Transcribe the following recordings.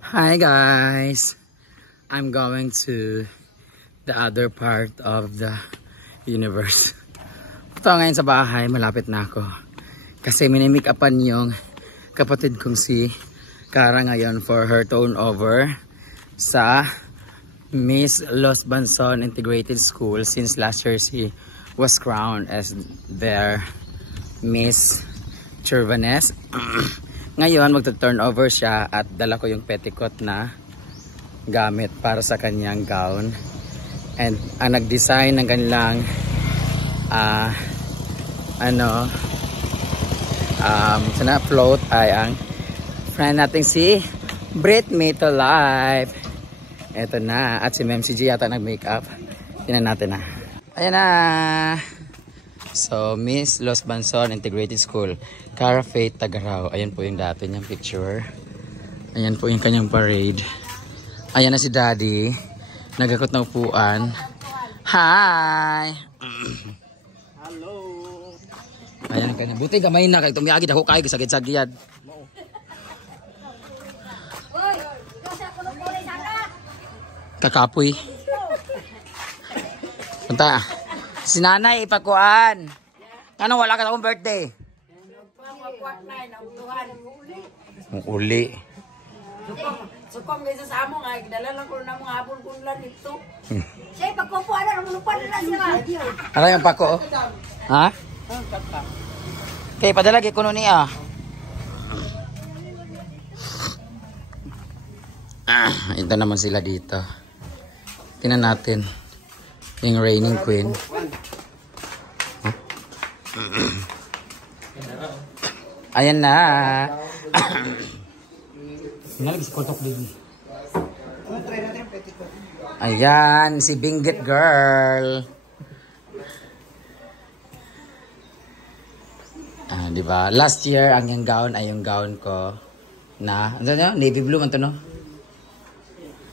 Hi guys! I'm going to the other part of the universe. Ito ngayon sa bahay, malapit na ako. Kasi minimake upan yung kapatid kong si Cara ngayon for her turnover sa Miss Los Banson Integrated School since last year she was crowned as their Miss Churvanes. Ngayon magta-turnover siya at dala ko yung petticoat na gamit para sa kanyang gown. And ang nag-design ng kanilang float ay ang friend natin si Brit Mito Live. Eto na. At si Ma'am CG yata nag-makeup. Tingnan natin na. Ayan na. So, Miss Los Banson Integrated School, Cara Faith Tagaraw. Ayan po yung dati niyang picture. Ayan po yung kanyang parade. Ayan na si Daddy. Nagakot na upuan. Hi! Hello! Ayan ang kanyang. Buti gamay na. Kaya tumiyagid ako kaya. Sagid-sagiyad. Kakapoy. Punta. Si nanay ipakuan. Ano wala ka akong birthday? Uli. Sukong gaysa sa amo nga dala lang ko na mga hapon kun lang dito. Siya pagkupuan na mulupan na siya. Ano yung pako? Ha? Okay, padala kay kuno niya. Ito naman sila dito. Tingnan natin. Yung reigning queen. Ayan na. Ayan, si Binggit Girl. Di ba? Last year, ang yung gown ay yung gown ko na, ano nyo? Navy blue man to, no?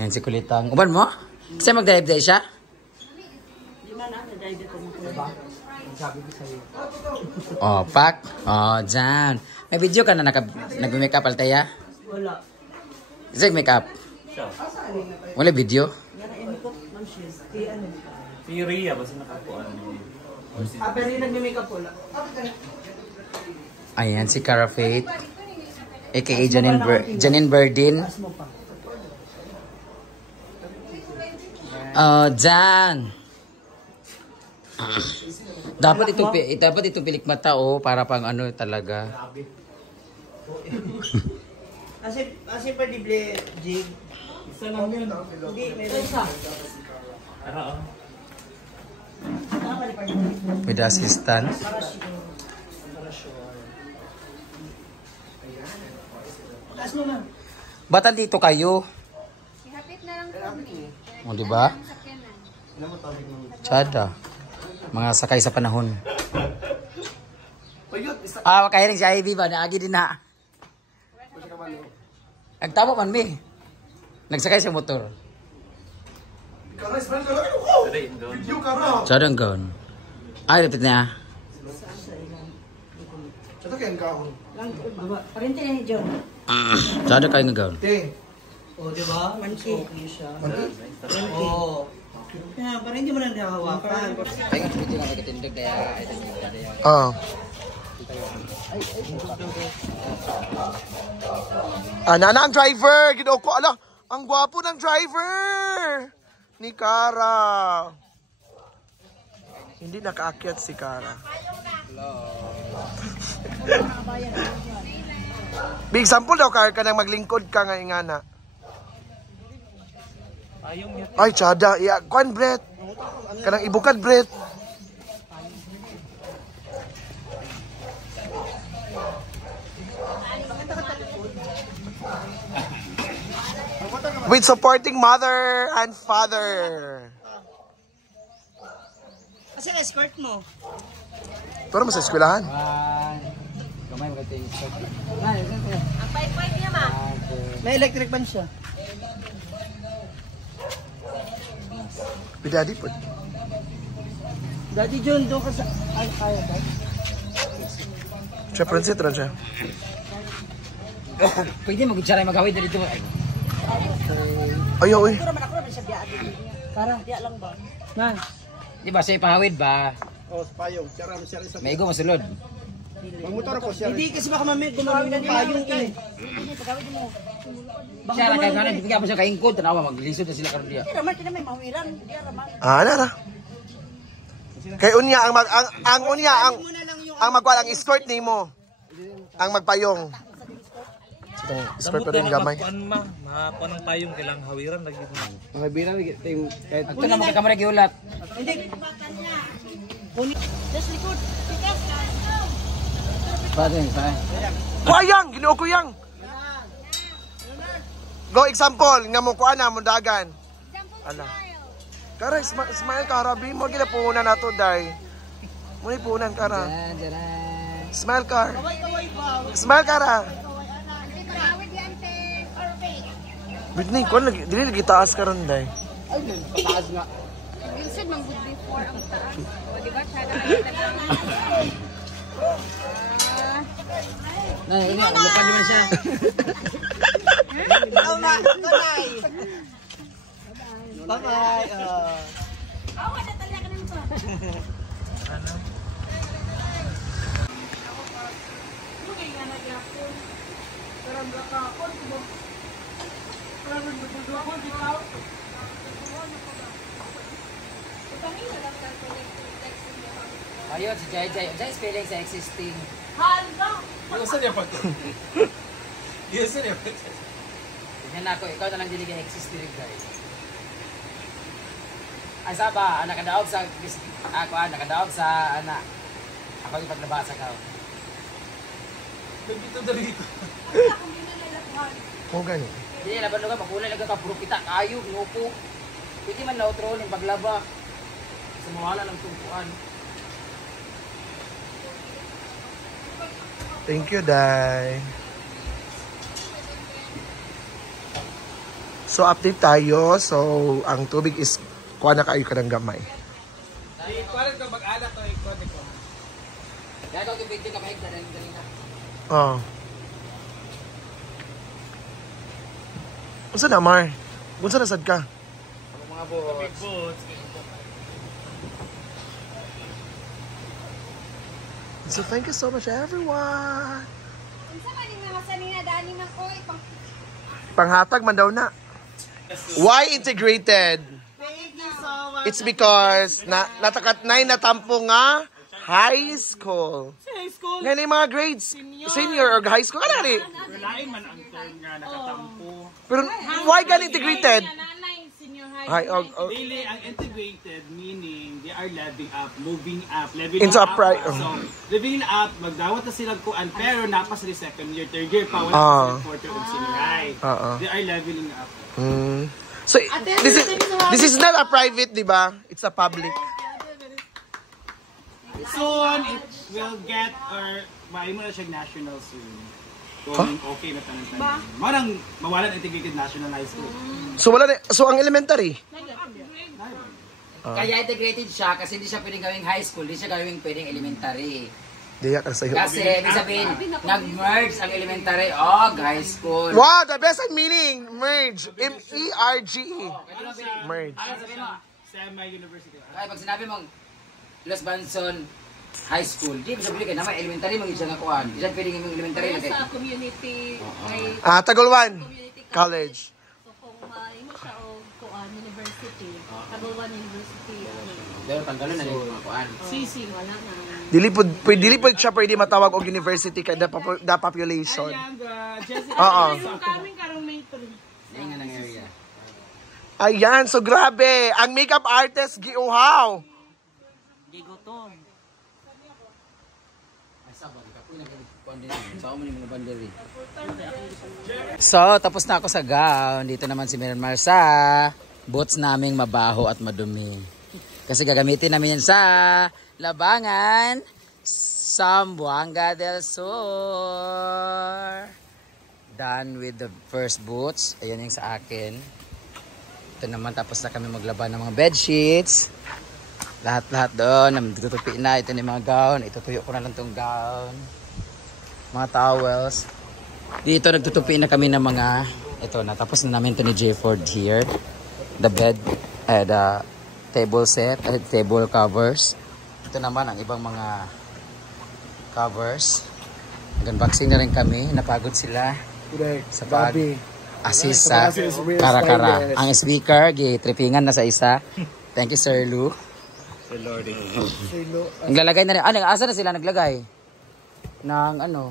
Ayan, si Kulitang. Uban mo? Kasi mag-dive siya? Oh, pak. Oh, dyan. May video ka na nag-makeup, Altaya? Wala. Is it makeup? Wala video? Si Rhea, basta nakakuan. Pero yung nagme-makeup wala. Ayan, si Cara Faith. A.K.A. Janine Berdin. Oh, dyan. Dapat ito pilik mata para pang ano talaga. Kasi pa dible jig. Isa lang yun. Hindi, meron isa. With assistant. Taas mo man. Ba't andito kayo? Ihapit na lang kami. O, diba? Tsada. Mga sakay sa panahon. Kaya rin si Ivy ba? Naagi din na. Nagtamo man, mi. Nagsakay sa motor. Tsada ang gown. Ay, lapit na. Tsada kayo ang gown. Parente na ni John. Tsada kayo ng gown. O, diba? Manchi. Oo. Kaya, parang hindi mo na nahawakan. Kaya nga, hindi na nagkatindag daya. Nana ang driver! Ginoo ko, ala, ang gwapo ng driver! Ni Cara. Hindi nakaakyat si Cara. Big example daw, Cara, ka nang maglingkod ka nga ingana. Ay, tsada. Kuan, Brett. Kanang ibukad, Brett. With supporting mother and father. Kasi escort mo. Ito naman sa eskwelahan. Kamay mo kayo. Ang pait-pait niya, ma. May electric fan siya. Daddy po. Daddy John, doon ka sa... Ay, kaya ba? Siya, pransit rin siya. Pwede mag-utsaray mag-awid na dito. Ayaw eh. Di ba siya ipahawid ba? Oh, payong. Sira mo siya rin sa... May go masulod. Magmotor ako siya rin. Hindi kasi baka mamaya gumamit ng payong eh. Siya lang kahit ano, bigyan mo siya kaingkod, tanawa, maglisod na sila karon diya. Nara. Kay unya ang unya ang magkuha ang escort nimo. Ang magpayong. Itong escort pa rin gamay. Makuha ng payong kailangang hawiran lagi mo. Mga bira, kahit... Ito na magkakamara giulat. Padeng, pa. Kuyang, Ginoo kuyang. Go example, nga mo kuha na mo dagan. Ala. Kara, smile ka, Rabi. Mo gila puhunan na to, day. Muna puhunan ka ra. Smile ka. Smile ka ra. Britney, kung dili lagi taas ka ron, day. Taas nga. Gilsid mang good before ang taas. O diba, tsada Nay, ini lupan naman siya. Bye-bye. Ayun, si Jai. Jai spelling sa existing. Gusto niya pa ito. Gusto niya pa ito. Tingnan ako, ikaw na lang dili ka existing guys. Ay saba, nakadaog sa nakadaog sa ana. Ako yung paglabasa ka. Nagito dali ko. Kung gani. Hindi, laban ka, makulay lang ka, puro kita, kayo, inupo. Pwede man na-outro yung paglaba. Sumawala ng tumpuan. Thank you, day. So, update tayo. So, ang tubig is kuha na kayo ka ng gamay. Parang ka mag-anak to, ikaw. Kaya ito, tubig ka mahigda na yung na. Oh. Unsa na, Mar? Unsa na sad ka? Ang mga bots. So, thank you so much, everyone. Unsa man yung mga sanina dani man oy pang Panghatag man daw na. Why integrated? Thank you so much. It's because natakat na natampo nga high school. High school. Ngayon yung mga grades, senior or high school. Ano rin? Walain man ang term nga nakatampo. Pero why gan integrated? nanay senior high. Hi, Really, ang integrated meaning they are leveling up, moving up, Into a pri- So, leveling up, magdawat na sila kuan, pero napas sila second year, third year pa, wala Ah. pa sila fourth year of senior high. They are leveling up. So this is not a private, di ba? It's a public. Soon, it will get, or maay mo na siya national soon. Kung okay na tanan-tanan. Marang mawalan integrated national high school. So ang elementary. Kaya integrated siya kasi hindi siya pwedeng gawing high school, hindi siya gawing pwedeng elementary. Diya ka sa'yo. Kasi, ibig sabihin, nag-merge ang elementary o high school. Wow, the best ang meaning. Merge. M-E-R-G-E. Merge. Ano sabihin mo? Semi-university. Kaya pag sinabi mong Los Banson High School, di ba sabihin ka naman, elementary mong siya nakuhaan. Di siya pwedeng yung elementary na Sa community, may Tagulwan community College. So kung mo siya o kuan university, Tagulwan University, Pero tanggalon na yung nakuhaan. CC, wala na. Dili po siya pwede matawag og university kay the population. Ayan, Jessica. Oo. Kaming karong may 3. Ngayon nga ng area. Ayan, so grabe. Ang makeup artist, giuhaw. Gigoton. So, tapos na ako sa gown. Dito naman si Miramar sa boots naming mabaho at madumi. Kasi gagamitin namin yan sa Labangan, Zamboanga del Sur. Done with the first boots. Ayun yung sa akin. Ito naman, tapos na kami maglaban ng mga bedsheets. Lahat-lahat doon. Tutupi na. Ito na yung mga gown. Itutuyo ko na lang itong gown. Mga towels. Dito nagtutupi na kami ng mga ito na. Tapos na namin ito ni J. Ford here. The bed, the table set, table covers. Ito naman ang ibang mga covers. Nag-unboxing na rin kami. Napagod sila sa pag-assist sa kara-kara. Ang speaker, trippingan na sa isa. Thank you, Sir Lou. Sir Lordy. Naglalagay na rin. Asa na sila naglagay? Ng ano?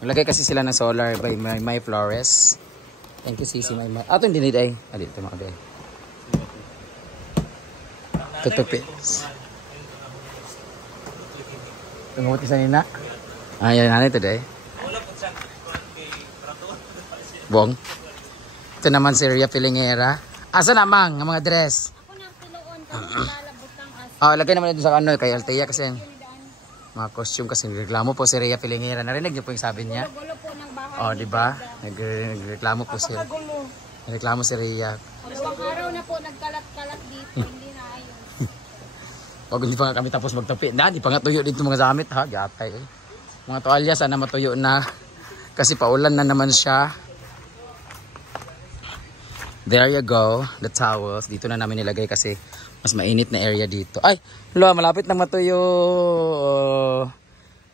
Naglagay kasi sila ng solar by My Flores. Thank you, Sisi. Ito hindi need ay. Dito mga bay. Tutupi. Tungot isa nina. Ayan na ito day. Bong. Ito naman si Ria Pilingera. Asa namang ang mga dress? Ako na piloon ka lalabot ang Lagay naman ito sa ano kay Altea kasi mga costume kasi nagreklamo po si Ria Pilingera. Narinig niyo po yung sabi niya? gulo po ng bahay. Di ba? Nagreklamo po si Nagreklamo si Ria. Dalawang araw na po nagkalat-kalat dito, hindi na ayun. Pag hindi pa nga kami tapos magtapi. Di pa nga tuyo dito mga gamit ha. Gatay eh. Mga tuwalya sana matuyo na. Kasi paulan na naman siya. There you go. The towels. Dito na namin nilagay kasi mas mainit na area dito. Ay! Malapit na matuyo.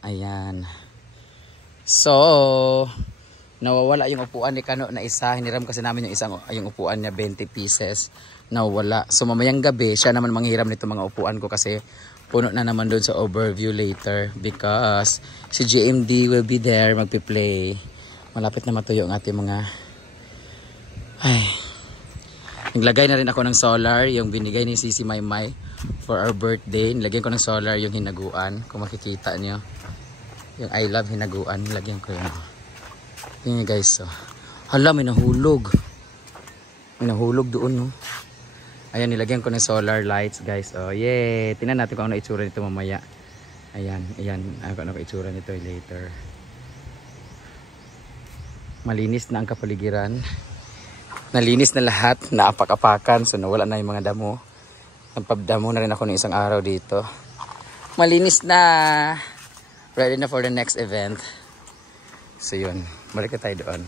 Ayan. So, nawawala yung upuan ni Kano na isa. Hiniram kasi namin yung upuan niya 20 pieces. Nawawala. So mamayang gabi, siya naman manghiram nito mga upuan ko kasi puno na naman doon sa overview later because si GMD will be there magpi-play. Malapit na matuyo ang ating mga naglagay na rin ako ng solar yung binigay ni Sisi Maymay for our birthday. Nilagyan ko ng solar yung hinaguan kung makikita nyo yung I love hinaguan. Nilagyan ko yun. Tingnan guys. Hala, may nahulog doon no. Ayan, nilagyan ko ng solar lights guys. Yay! Tingnan natin kung ano itsura nito mamaya. Ayan. Ano itsura nito later. Malinis na ang kapaligiran. Nalinis na lahat. Naapak-apakan. So nawala na yung mga damo. Nagpabdamo na rin ako ng isang araw dito. Malinis na. Ready na for the next event. So yun. Balik na tayo doon.